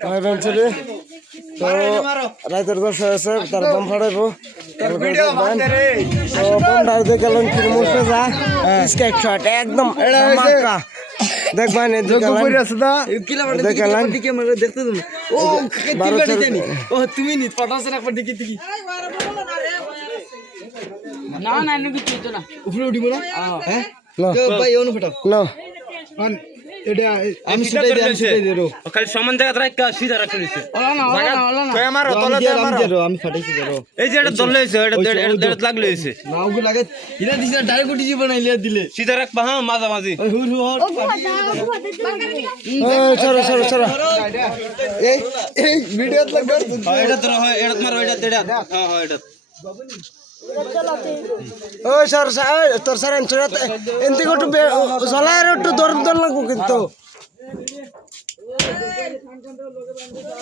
রে তো রাতের 10 হয়েছে তার বম ফাটাইবো তো বম ডাইতে গেলাম কি মুছে যা স্কেট শট একদম ধামাকা দেখবা নে দেখলাম দিকে মানে দেখতে তুমি ও ও তুমি নি পটাছে একবার দিকে দিকে না না এনে কিছু হতো না উপরে উঠিব না হ্যাঁ তো ভাই অনু ফটাও না এটা আমি সেটাই দেব খালি সমান জায়গা রাখা সিধা রাখতে দিছে ওলা না কয় মারো তলাতে মারো আমি ফাটাইছি ধরো এই যে এটা দলে হইছে এটা দেড় লাগলে হইছে না ওগুলো লাগে ইলা দিছে ডাইরেক্ট উঠি জীবন আইলে দিলে সিধা রাখবা হ্যাঁ মাঝা মাঝি ওই হুর হুর চলো চলো চলো এই ভিডিওত লাগবে এটা তোর হয় এটা মারো এটা তেড়া হ্যাঁ হ্যাঁ এটা ওই স্যার তোর স্যার এনতে একটু জ্বলায় একটু দর দর লাগবো কিন্তু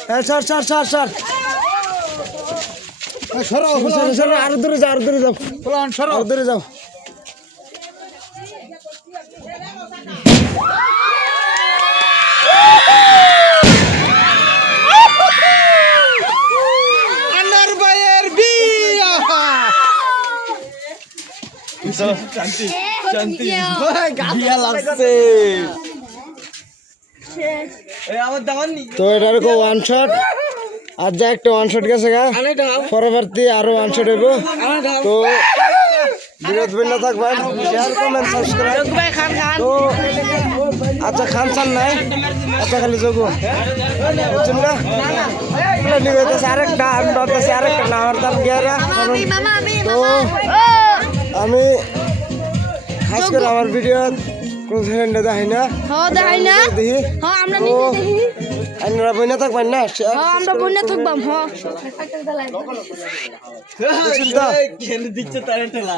হ্যাঁ স্যার স্যার স্যার স্যার সরো আরো দূরে যাও আরো দূরে যাও আরো দূরে যাও শান্তি বিয়া লাগছে এই আমার দামাননি তো এটা রকম ওয়ান শট আর যা একটা ওয়ান শট গেছে গা পরবর্তী আরো ওয়ান শট হইব তো বিরোধ ভিন্ন থাকবেন শেয়ার কমেন্ট সাবস্ক্রাইব তো আচ্ছা খান চান নাই আচ্ছা খালি যোগু বুঝছেন না নিবে আরেকটা আমি ভাবতেছি আরেকটা না আমার দাম গিয়ারা তো আমি খাস করে আমার ভিডিও কোন চ্যানেলে দেখি না দেখি আপনারা বইনা থাকবেন না আমরা বন্যা থাকবাম দিচ্ছে তার ঠেলা